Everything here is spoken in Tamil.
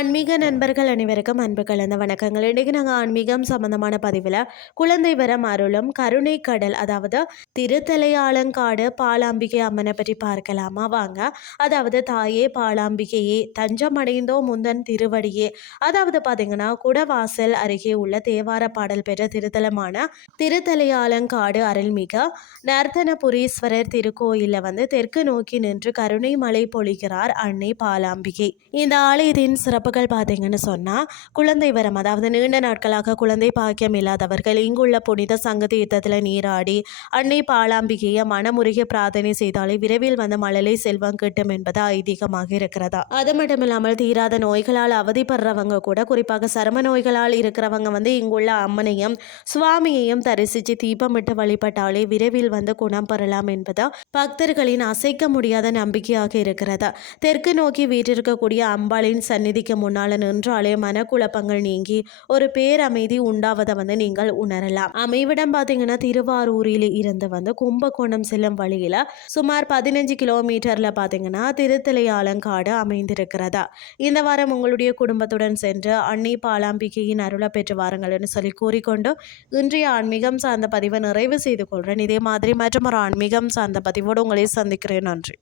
ஆன்மீக நண்பர்கள் அனைவருக்கும் அன்பு கலந்த வணக்கங்கள். இன்றைக்கு நாங்கள் ஆன்மீகம் சம்பந்தமான பதிவில் குழந்தை வரம் அருளும் கருணை கடல், அதாவது திருத்தலையாளங்காடு பாலாம்பிகை அம்மனை பற்றி பார்க்கலாமா வாங்க. அதாவது தாயே பாலாம்பிகையே தஞ்சமடைந்தோ முந்தன் திருவடியே, அதாவது பார்த்தீங்கன்னா குடவாசல் அருகே உள்ள தேவார பாடல் பெற்ற திருத்தலமான திருத்தலையாளங்காடு அருள்மிக நர்த்தனபுரீஸ்வரர் திருக்கோயிலில் தெற்கு நோக்கி நின்று கருணை மலை பொழிகிறார் அன்னை பாலாம்பிகை. இந்த ஆலயத்தின் சிறப்புகள் பார்த்தீங்கன்னு சொன்னால், குழந்தை வரம், அதாவது நீண்ட நாட்களாக குழந்தை பாக்கியம் இல்லாதவர்கள் இங்குள்ள புனித சங்க தீர்த்தத்தில் நீராடி அன்னை பாலாம்பிகையை மனமுருகி பிரார்த்தனை செய்தாலே விரைவில் மழலை செல்வம் கிட்டும் என்பது ஐதீகமாக இருக்கிறதா. அது மட்டும் இல்லாமல் தீராத நோய்களால் அவதிப்படுறவங்க கூட, குறிப்பாக சரும நோய்களால் இருக்கிறவங்க இங்குள்ள அம்மனையும் சுவாமியையும் தரிசித்து தீபமிட்டு வழிபட்டாலே விரைவில் குணம் பெறலாம் என்பது பக்தர்களின் அசைக்க முடியாத நம்பிக்கையாக இருக்கிறது. தெற்கு நோக்கி வீட்டிற்கக்கூடிய அம்பாளின் சந்நிதிக்கு முன்னால நின்றாலே மனக்குழப்பங்கள் நீங்கி ஒரு பேரமைதி உண்டாவதை நீங்கள் உணரலாம். அமைவிடம் பார்த்தீங்கன்னா திருவாரூரில் இருந்து கும்பகோணம் செல்லும் வழியில சுமார் 15 கிலோமீட்டர்ல பார்த்தீங்கன்னா திருத்தலையாளங்காடு அமைந்திருக்கிறதா. இந்த வாரம் உங்களுடைய குடும்பத்துடன் சென்று அன்னை பாலாம்பிகையின் அருளை பெற்று வாருங்கள்னு சொல்லி கூறிக்கொண்டு இன்றைய ஆன்மீகம் சார்ந்த பதிவை நிறைவு செய்து கொள்கிறேன். இதே மாதிரி மற்றும் ஒரு ஆன்மீகம் சார்ந்த பதிவோடு உங்களை சந்திக்கிறேன். நன்றி.